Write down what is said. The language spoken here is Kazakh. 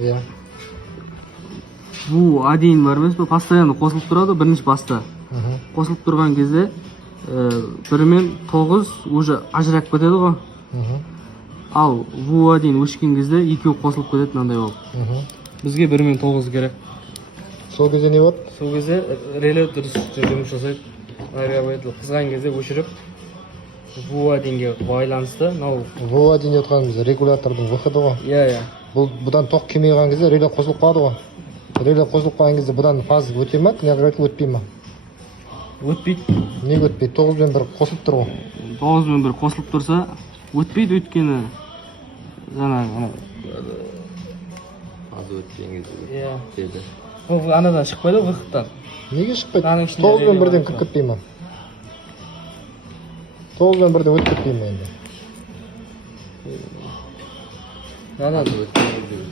Iya. Bu adin var emas, bu постоянно qo'shilib turadi, bir necha pasta. Qo'shilib turgan кезде 1 men 9 уже ajrab ketadi-ku. Al bu adin o'chgan кезде 2 qo'shilib ketadi bunday bo'lib. Bizga 1 men 9 kerak. Сол кезде не болады? Сол кезде relay дұрыс жұмыс жасайды. Навигатор қызған кезде өшіріп, bu adinге байланысты, мынау Бұл адин отқанымыз регулятордың выходы ғой. иә. Бұдан тоқ келмей қалған кезде реле қосылып қалады ғой. Реле қосылып қалған кезде бұдан фаз өте ма, кінағырайтын өтпей ма? Өтпейді. Неге өтпейді? 9 мен 1 қосылып тұр ғой. 9 мен 1 қосылып тұрса, өтпейді, өйткені жаңағы Az өткен кезде. иә. Деді. Ол анадан шықпайды ғой выходтан. Неге шықпайды? Аның ішінде 9 мен реле 1-ден бар. кіріп кетпей ма? 9 мен 1-ден өтіп кетпей ма енді? Ана Az өткен кезде